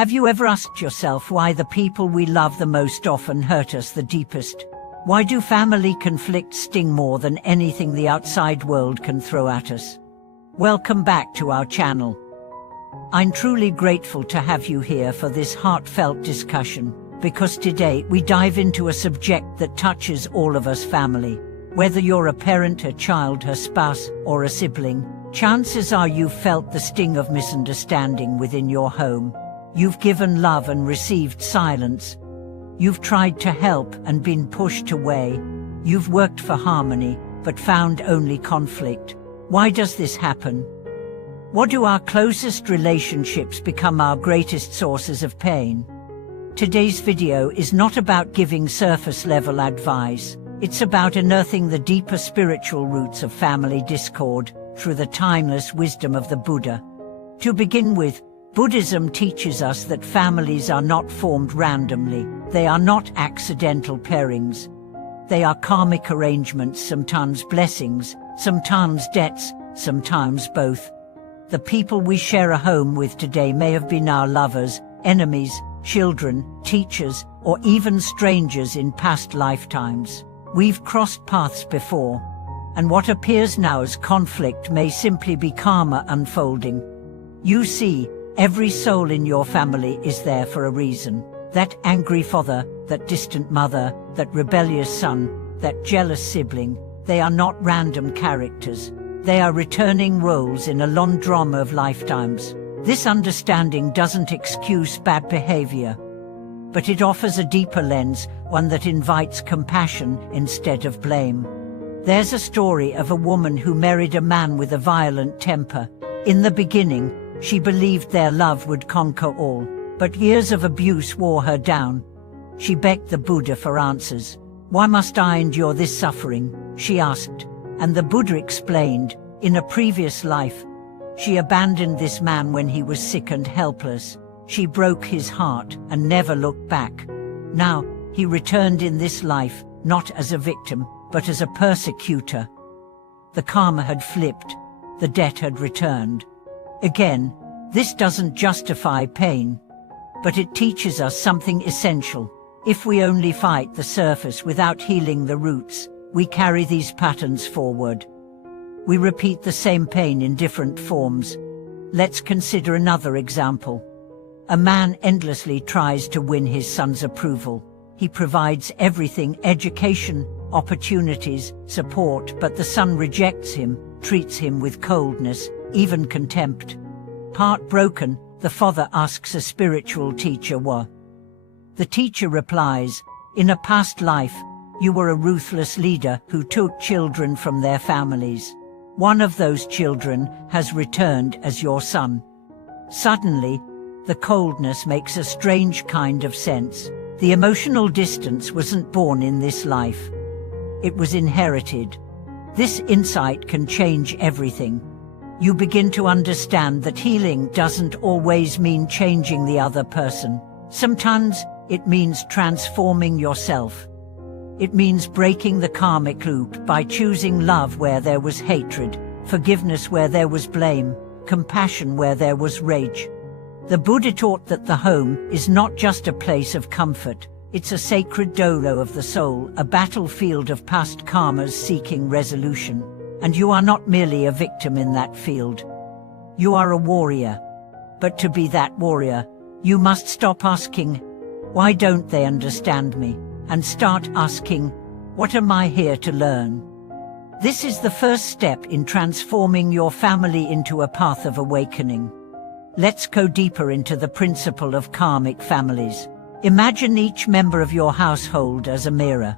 Have you ever asked yourself why the people we love the most often hurt us the deepest? Why do family conflicts sting more than anything the outside world can throw at us? Welcome back to our channel. I'm truly grateful to have you here for this heartfelt discussion, because today we dive into a subject that touches all of us: family. Whether you're a parent, a child, a spouse, or a sibling, chances are you've felt the sting of misunderstanding within your home. You've given love and received silence. You've tried to help and been pushed away. You've worked for harmony, but found only conflict. Why does this happen? What do our closest relationships become our greatest sources of pain? Today's video is not about giving surface-level advice. It's about unearthing the deeper spiritual roots of family discord through the timeless wisdom of the Buddha. To begin with, Buddhism teaches us that families are not formed randomly. They are not accidental pairings. They are karmic arrangements, sometimes blessings, sometimes debts, sometimes both. The people we share a home with today may have been our lovers, enemies, children, teachers, or even strangers in past lifetimes. We've crossed paths before, and what appears now as conflict may simply be karma unfolding. You see, every soul in your family is there for a reason. That angry father, that distant mother, that rebellious son, that jealous sibling, they are not random characters. They are returning roles in a long drama of lifetimes. This understanding doesn't excuse bad behavior, but it offers a deeper lens, one that invites compassion instead of blame. There's a story of a woman who married a man with a violent temper. In the beginning, she believed their love would conquer all, but years of abuse wore her down. She begged the Buddha for answers. "Why must I endure this suffering?" she asked, and the Buddha explained, in a previous life, she abandoned this man when he was sick and helpless. She broke his heart and never looked back. Now, he returned in this life, not as a victim, but as a persecutor. The karma had flipped. The debt had returned. Again, this doesn't justify pain, but it teaches us something essential. If we only fight the surface without healing the roots, we carry these patterns forward. We repeat the same pain in different forms. Let's consider another example. A man endlessly tries to win his son's approval. He provides everything: education, opportunities, support, but the son rejects him, treats him with coldness, even contempt. Heartbroken, the father asks a spiritual teacher why. The teacher replies, "In a past life, you were a ruthless leader who took children from their families. One of those children has returned as your son." Suddenly, the coldness makes a strange kind of sense. The emotional distance wasn't born in this life. It was inherited. This insight can change everything. You begin to understand that healing doesn't always mean changing the other person. Sometimes it means transforming yourself. It means breaking the karmic loop by choosing love where there was hatred, forgiveness where there was blame, compassion where there was rage. The Buddha taught that the home is not just a place of comfort, it's a sacred dojo of the soul, a battlefield of past karmas seeking resolution. And you are not merely a victim in that field. You are a warrior. But to be that warrior, you must stop asking, "Why don't they understand me?" and start asking, "What am I here to learn?" This is the first step in transforming your family into a path of awakening. Let's go deeper into the principle of karmic families. Imagine each member of your household as a mirror.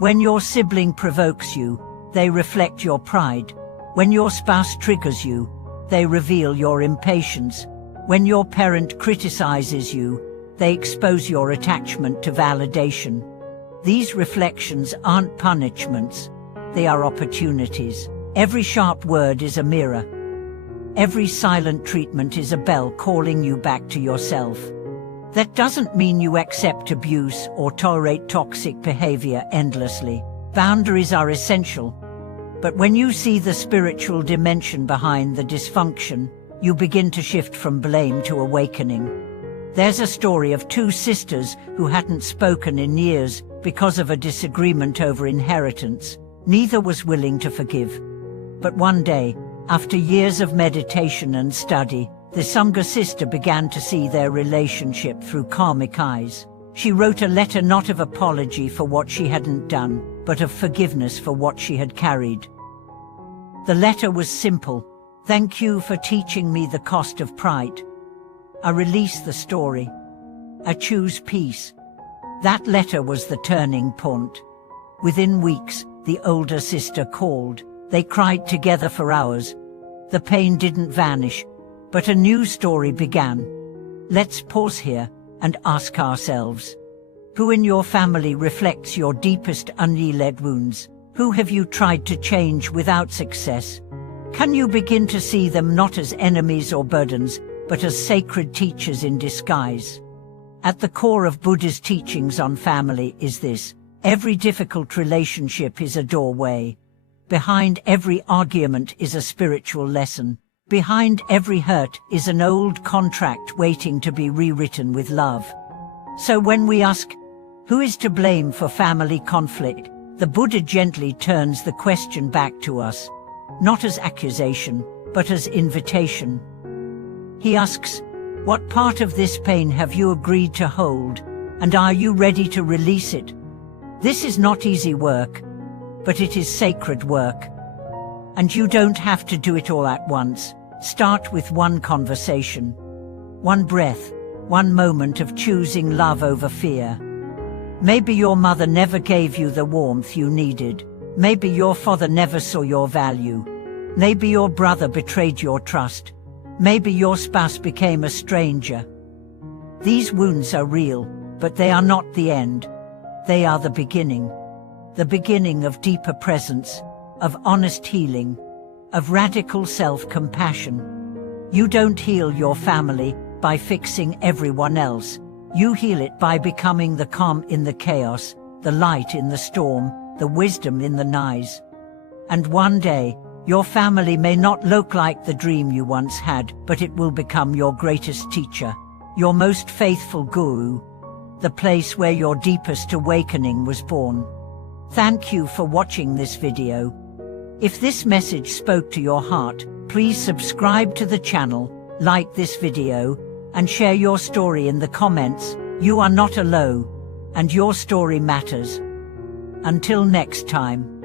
When your sibling provokes you, they reflect your pride. When your spouse triggers you, they reveal your impatience. When your parent criticizes you, they expose your attachment to validation. These reflections aren't punishments, they are opportunities. Every sharp word is a mirror. Every silent treatment is a bell calling you back to yourself. That doesn't mean you accept abuse or tolerate toxic behavior endlessly. Boundaries are essential. But when you see the spiritual dimension behind the dysfunction, you begin to shift from blame to awakening. There's a story of two sisters who hadn't spoken in years because of a disagreement over inheritance. Neither was willing to forgive. But one day, after years of meditation and study, the younger sister began to see their relationship through karmic eyes. She wrote a letter not of apology for what she hadn't done, but of forgiveness for what she had carried. The letter was simple. Thank you for teaching me the cost of pride. I release the story. I choose peace. That letter was the turning point. Within weeks, the older sister called. They cried together for hours. The pain didn't vanish, but a new story began. Let's pause here and ask ourselves, who in your family reflects your deepest unhealed wounds? Who have you tried to change without success? Can you begin to see them not as enemies or burdens, but as sacred teachers in disguise? At the core of Buddha's teachings on family is this: every difficult relationship is a doorway. Behind every argument is a spiritual lesson. Behind every hurt is an old contract waiting to be rewritten with love. So when we ask, who is to blame for family conflict, the Buddha gently turns the question back to us, not as accusation, but as invitation. He asks, what part of this pain have you agreed to hold, and are you ready to release it? This is not easy work, but it is sacred work. And you don't have to do it all at once. Start with one conversation, one breath, one moment of choosing love over fear. Maybe your mother never gave you the warmth you needed. Maybe your father never saw your value. Maybe your brother betrayed your trust. Maybe your spouse became a stranger. These wounds are real, but they are not the end. They are the beginning of deeper presence, of honest healing, of radical self-compassion. You don't heal your family by fixing everyone else. You heal it by becoming the calm in the chaos, the light in the storm, the wisdom in the noise. And one day, your family may not look like the dream you once had, but it will become your greatest teacher, your most faithful guru, the place where your deepest awakening was born. Thank you for watching this video. If this message spoke to your heart, please subscribe to the channel, like this video, and share your story in the comments. You are not alone, and your story matters. Until next time.